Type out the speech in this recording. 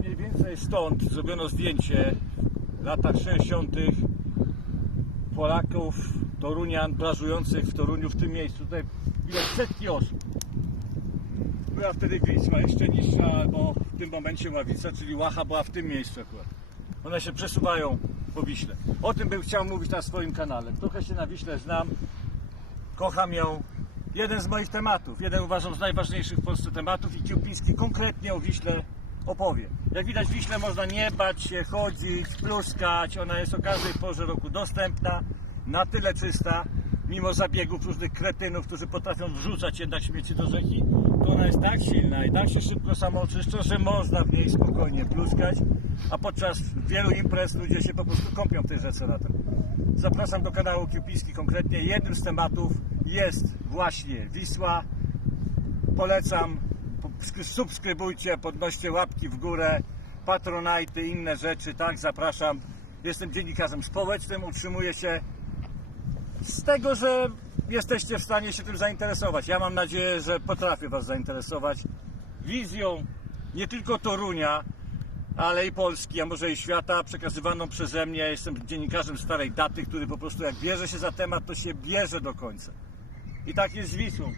Mniej więcej stąd zrobiono zdjęcie w latach 60. Polaków, Torunian, plażujących w Toruniu w tym miejscu. Tutaj widać setki osób. Była wtedy Wisła jeszcze niższa, albo w tym momencie Ławica, czyli Łacha była w tym miejscu akurat. One się przesuwają po Wiśle. O tym bym chciał mówić na swoim kanale. Trochę się na Wiśle znam, kocham ją. Jeden z moich tematów, jeden uważam z najważniejszych w Polsce tematów i Kiełpiński konkretnie o Wiśle opowie. Jak widać Wiśle można nie bać się, chodzić, pluskać, ona jest o każdej porze roku dostępna, na tyle czysta, mimo zabiegów różnych kretynów, którzy potrafią wrzucać jednak śmieci do rzeki, to ona jest tak silna i tak się szybko samooczyszcza, że można w niej spokojnie pluskać, a podczas wielu imprez ludzie się po prostu kąpią w tej rzece latem. Zapraszam do kanału Kiełpiński konkretnie. Jednym z tematów jest właśnie Wisła. Polecam. Sk- Subskrybujcie, podnoście łapki w górę, patronajty, inne rzeczy. Tak, zapraszam. Jestem dziennikarzem społecznym, utrzymuję się z tego, że jesteście w stanie się tym zainteresować. Ja mam nadzieję, że potrafię Was zainteresować wizją nie tylko Torunia, ale i Polski, a może i świata, przekazywaną przeze mnie. Jestem dziennikarzem starej daty, który po prostu jak bierze się za temat, to się bierze do końca. I tak jest z Wisłą.